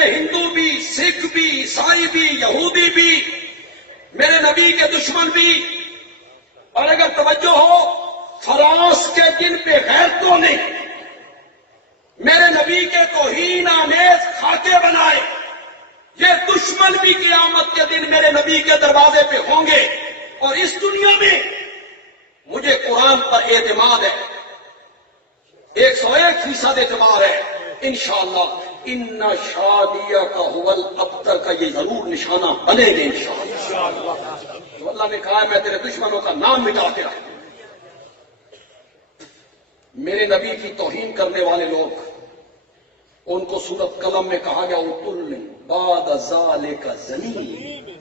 میں ہندو بھی، سکھ بھی، عیسائی بھی، یہودی بھی، میرے نبی کے دشمن بھی. اور اگر توجہ ہو، فرانس کے جن بے غیرتوں نے میرے نبی کے توہین آمیز خاکے بنائے، یہ دشمن بھی قیامت کے دن میرے نبی کے دروازے پہ ہوں گے. اور اس دنیا میں مجھے قرآن پر اعتماد ہے، 101% اعتماد ہے. انشاءاللہ ان شادیہ کا حول ابتر کا یہ ضرور نشانہ بنے گے انشاءاللہ. تو اللہ نے کہا میں تیرے دشمنوں کا نام مٹا کے رکھوں. میرے نبی کی توہین کرنے والے لوگ، ان کو سورت قلم میں کہا گیا اتل بعد ذالک زنی،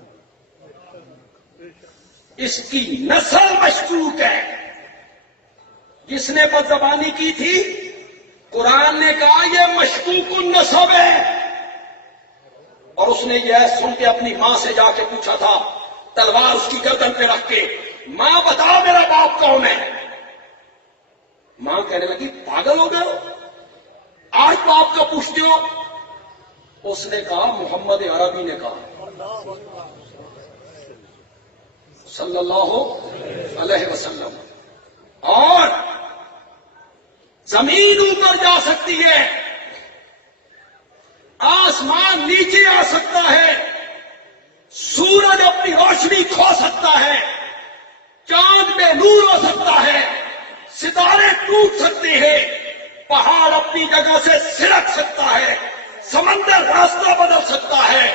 اس کی نسل مشکوک ہے. جس نے بدزبانی کی تھی، قرآن نے کہا یہ مشکوک النسب ہے. اور اس نے یہ سن کے اپنی ماں سے جا کے پوچھا تھا، تلوار اس کی گردن پہ رکھ کے، ماں بتا میرا باپ کون ہے؟ ماں کہنے لگی پاگل ہو گئے ہو، آج باپ کا پوچھتے ہو؟ اس نے کہا محمد عربی نے کہا صلی اللہ علیہ وسلم. اور زمین اوپر جا سکتی ہے، آسمان نیچے آ سکتا ہے، سورج اپنی روشنی کھو سکتا ہے، چاند بے نور ہو سکتا ہے، ستارے ٹوٹ سکتے ہیں، پہاڑ اپنی جگہ سے سرک سکتا ہے، سمندر راستہ بدل سکتا ہے،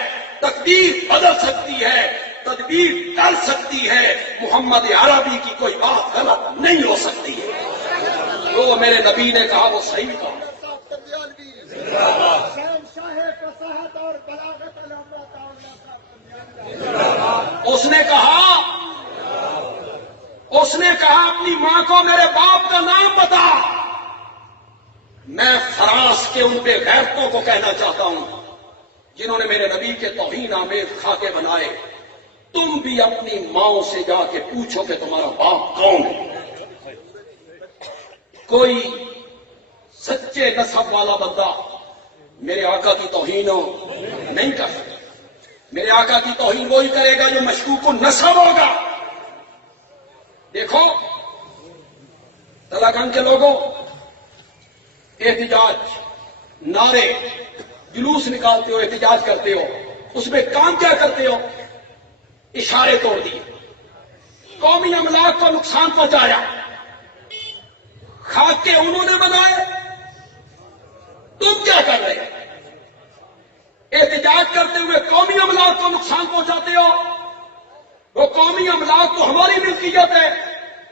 تقدیر بدل سکتی ہے، تدبیر ٹل سکتی ہے. محمد عربی کی کوئی بات غلط نہیں ہو سکتی ہے. جو میرے نبی نے کہا وہ صحیح کہا. اس نے کہا اپنی ماں کو میرے باپ کا نام بتا. میں فرانس کے ان بے غیرتوں کو کہنا چاہتا ہوں جنہوں نے میرے نبی کے توہین آمیز خاکے بنائے، تم بھی اپنی ماں سے جا کے پوچھو کہ تمہارا باپ کون ہے. کوئی سچے نسب والا بندہ میرے آقا کی توہین نہیں کر سکتا. میرے آقا کی توہین وہی کرے گا جو مشکوک النسب ہوگا. دیکھو تلاگنگ کے لوگوں، احتجاج، نعرے، جلوس نکالتے ہو، احتجاج کرتے ہو، اس میں کام کیا کرتے ہو؟ اشارے توڑ دیے، قومی املاک کو نقصان پہنچایا، خاکے انہوں نے بنائے، تم کیا کر رہے ہو؟ احتجاج کرتے ہوئے قومی املاک کو نقصان پہنچاتے ہو. وہ قومی املاک تو ہماری ملکیت ہے،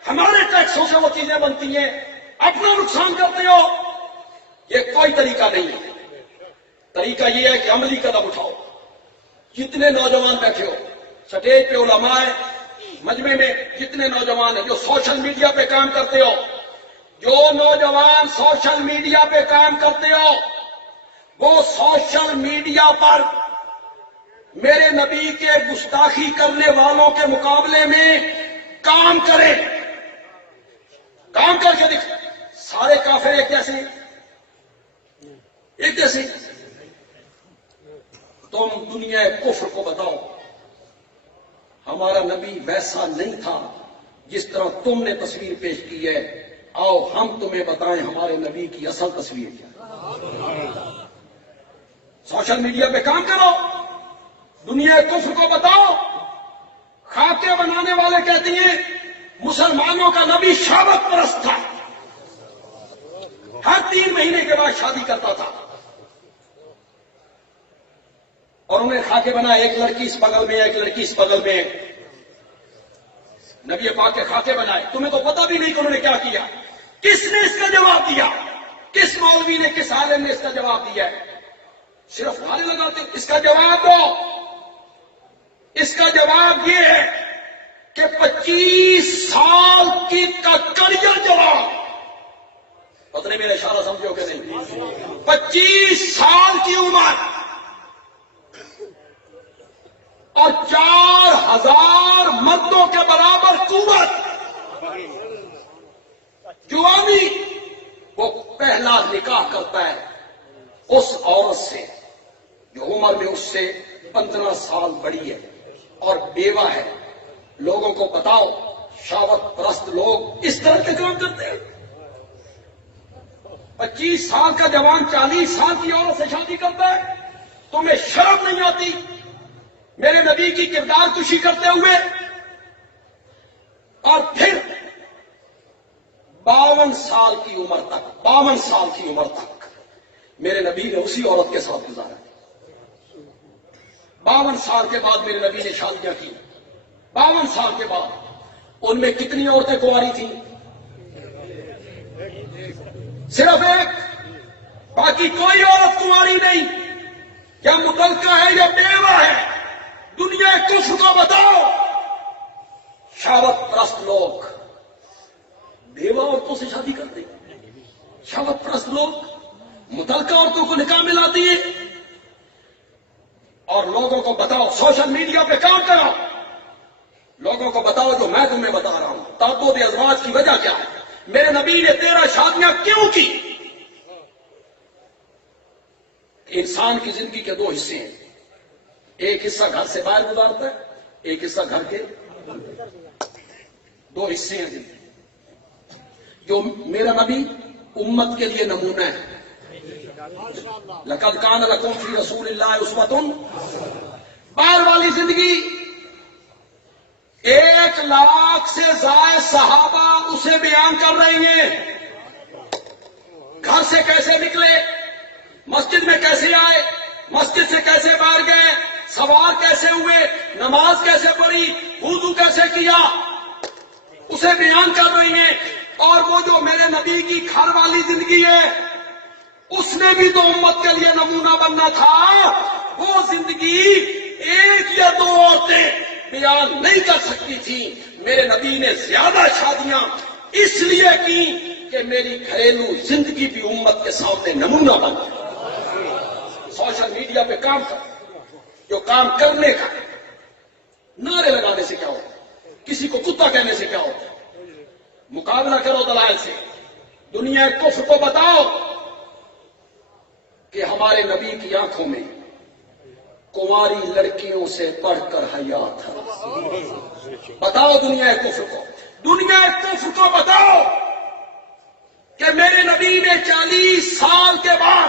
ہمارے ٹیکسوں سے وہ چیزیں بنتی ہیں، اپنا نقصان کرتے ہو. یہ کوئی طریقہ نہیں ہے. طریقہ یہ ہے کہ عملی قدم اٹھاؤ. جتنے نوجوان بیٹھے ہو، سٹیج پہ علماء ہے، مجمع میں جتنے نوجوان ہیں جو سوشل میڈیا پہ کام کرتے ہو، جو نوجوان سوشل میڈیا پہ کام کرتے ہو، وہ سوشل میڈیا پر میرے نبی کے گستاخی کرنے والوں کے مقابلے میں کام کریں. کام کر کے دیکھ. سارے کافر ایک جیسے، ایک جیسے. تم دنیا کفر کو بتاؤ ہمارا نبی ویسا نہیں تھا جس طرح تم نے تصویر پیش کی ہے. آؤ ہم تمہیں بتائیں ہمارے نبی کی اصل تصویر کیا. سوشل میڈیا پہ کام کرو، دنیا کفر کو بتاؤ. خاکے بنانے والے کہتے ہیں مسلمانوں کا نبی شہوت پرست تھا، ہر 3 مہینے کے بعد شادی کرتا تھا. اور انہیں خاکے بنا، ایک لڑکی اس بغل میں، ایک لڑکی اس بغل میں. نبی پاک کے خاکے بنائے. تمہیں تو پتہ بھی نہیں کہ انہوں نے کیا کیا. کس نے اس کا جواب دیا؟ کس مولوی نے، کس عالم نے اس کا جواب دیا ہے؟ صرف نعرے لگاتے ہو. اس کا جواب دو. اس کا جواب یہ ہے کہ 25 سال کی کا کڑیا جواب. پتہ نہیں میرا اشارہ سمجھو کہ نہیں. 25 سال کی عمر اور 4000 مردوں کے برابر قوت، جوانی، وہ پہلا نکاح کرتا ہے اس عورت سے جو عمر میں اس سے 15 سال بڑی ہے اور بیوہ ہے. لوگوں کو بتاؤ شہوت پرست لوگ اس طرح کے کام کرتے ہیں. 25 سال کا جوان 40 سال کی عورت سے شادی کرتا ہے. تمہیں شرم نہیں آتی میرے نبی کی کردار کشی کرتے ہوئے؟ اور پھر 52 سال کی عمر تک میرے نبی نے اسی عورت کے ساتھ گزارا. 52 سال کے بعد میرے نبی نے شادیاں کی. 52 سال کے بعد ان میں کتنی عورتیں کنواری تھیں؟ صرف ایک. باقی کوئی عورت کنواری نہیں. یا متعلقہ ہے یا بیوہ ہے. دنیا کفر کو بتاؤ. شہوت پرست لوگ بیوہ عورتوں سے شادی کرتے ہیں. شہوت پرست لوگ متعلقہ عورتوں کو نکاح میں لاتی ہیں. اور لوگوں کو بتاؤ سوشل میڈیا پہ کام کرو. لوگوں کو بتاؤ جو میں تمہیں بتا رہا ہوں. تعدد ازواج کی وجہ کیا ہے؟ میرے نبی نے 13 شادیاں کیوں کی؟ انسان کی زندگی کے 2 حصے ہیں. ایک حصہ گھر سے باہر گزارتا ہے, ایک حصہ گھر کے. 2 حصے ہیں زندگی. جو میرا نبی امت کے لیے نمونہ ہے. لقد کان لکم فی رسول اللہ اسوۃ. باہر والی زندگی 1 لاکھ سے زائد صحابہ اسے بیان کر رہے ہیں. گھر سے کیسے نکلے, مسجد میں کیسے آئے, مسجد سے کیسے باہر گئے, سوار کیسے ہوئے, نماز کیسے پڑھی, وضو کیسے کیا, اسے بیان کر رہی ہیں. اور وہ جو میرے نبی کی گھر والی زندگی ہے اس نے بھی تو امت کے لیے نمونہ بننا تھا. وہ زندگی 1 یا 2 عورتیں بیان نہیں کر سکتی تھی. میرے نبی نے زیادہ شادیاں اس لیے کی کہ میری گھریلو زندگی بھی امت کے سامنے نمونہ بن جائے. سوشل میڈیا پہ کام کر, جو کام کرنے کا نعرے لگانے سے کیا ہوتا, کسی کو کتا کہنے سے کیا ہوتا. مقابلہ کرو دلائل سے. دنیا کفر کو بتاؤ کہ ہمارے نبی کی آنکھوں میں کنواری لڑکیوں سے بڑھ کر حیا تھا. بتاؤ دنیا کفر کو. دنیا کفر کو بتاؤ کہ میرے نبی نے 40 سال کے بعد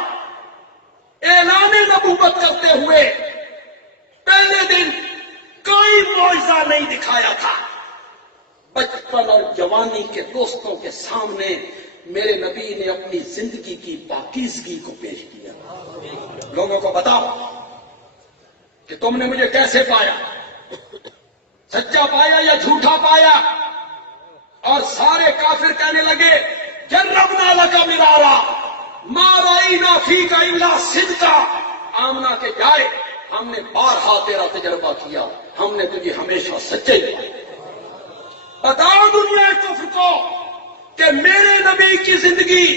اعلان نبوت کرتے ہوئے پہلے دن کوئی معجزہ نہیں دکھایا تھا. بچپن اور جوانی کے دوستوں کے سامنے میرے نبی نے اپنی زندگی کی پاکیزگی کو پیش کیا. لوگوں کو بتاؤ کہ تم نے مجھے کیسے پایا, سچا پایا یا جھوٹا پایا. اور سارے کافر کہنے لگے جربنا لک مرارا ما رأینا فیک الا صدقا. آمنہ کے جائے ہم نے بارہا تیرا تجربہ کیا, ہم نے تجھے ہمیشہ سچے پایا. بتاؤ دنیا کفر کو کہ میرے نبی کی زندگی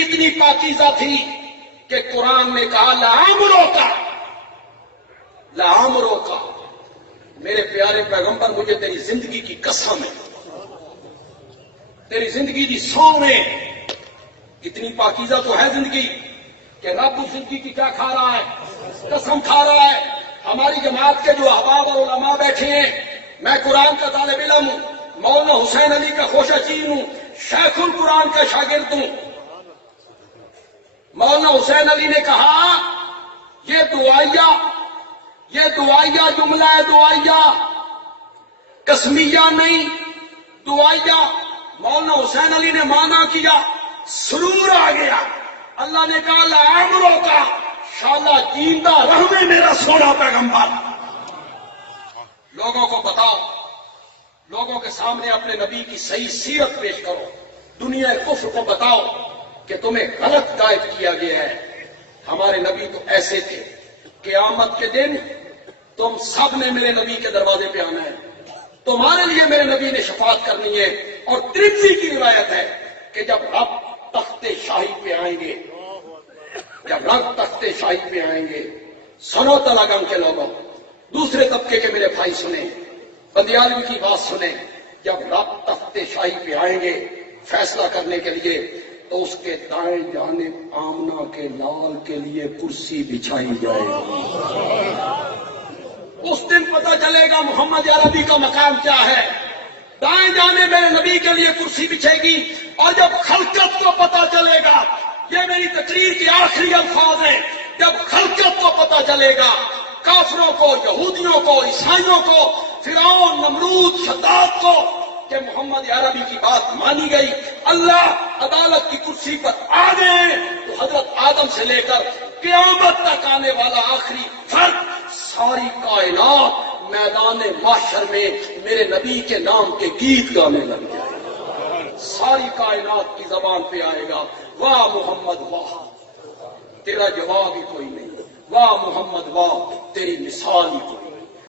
اتنی پاکیزہ تھی کہ قرآن نے کہا لعمرو کا. میرے پیارے پیغمبر مجھے تیری زندگی کی قسم ہے, تیری زندگی کی سو میں اتنی پاکیزہ تو ہے زندگی کہ رب اس زندگی کی کیا کھا رہا ہے, قسم کھا رہا ہے. ہماری جماعت کے جو احباب اور علماء بیٹھے ہیں, میں قرآن کا طالب علم ہوں, مولانا حسین علی کا خوش چین ہوں, شیخ القرآن کا شاگرد ہوں. مولانا حسین علی نے کہا یہ دعائیا جملہ ہے, دعائیا قسمیہ نہیں, دعائیا. مولانا حسین علی نے مانا کیا, سرور آ گیا. اللہ نے کہا لعمرو کا, شالا جیندہ رہنے میرا سونا پیغمبر. لوگوں کو بتاؤ, لوگوں کے سامنے اپنے نبی کی صحیح سیرت پیش کرو. دنیا کفر کو بتاؤ کہ تمہیں غلط قائد کیا گیا ہے. ہمارے نبی تو ایسے تھے, قیامت کے دن تم سب نے میرے نبی کے دروازے پہ آنا ہے, تمہارے لیے میرے نبی نے شفاعت کرنی ہے. اور ترمذی کی روایت ہے کہ جب رب تخت شاہی پہ آئیں گے, سنو تلاگم کے لوگوں, دوسرے طبقے کے میرے بھائی سنیں, بندیالوی کی بات سنیں. جب رب تخت شاہی پہ آئیں گے فیصلہ کرنے کے لیے, تو اس کے دائیں جانب آمنہ کے لال کے لیے کرسی بچھائی جائے گی۔ اس دن پتہ چلے گا محمد عربی کا مقام کیا ہے۔ دائیں جانب میرے نبی کے لیے کرسی بچھے گی، اور جب خلقت کو پتہ چلے گا، یہ میری تقریر کے آخری الفاظ ہیں، جب خلقت کو پتہ چلے گا، کافروں کو، یہودیوں کو، عیسائیوں کو، فرعون، نمرود، شداد کو، کہ محمد عربی کی بات مانی گئی، اللہ عدالت کی کرسی پر آ گئے، تو حضرت آدم سے لے کر قیامت تک آنے والا آخری فرد، ساری کائنات میدان محشر میں میرے نبی کے نام کے گیت گانے لگ جائے گا۔ ساری کائنات کی زبان پہ آئے گا، واہ محمد واہ، تیرا جواب ہی کوئی نہیں، واہ محمد واہ، تیری مثال ہی کوئی نہیں۔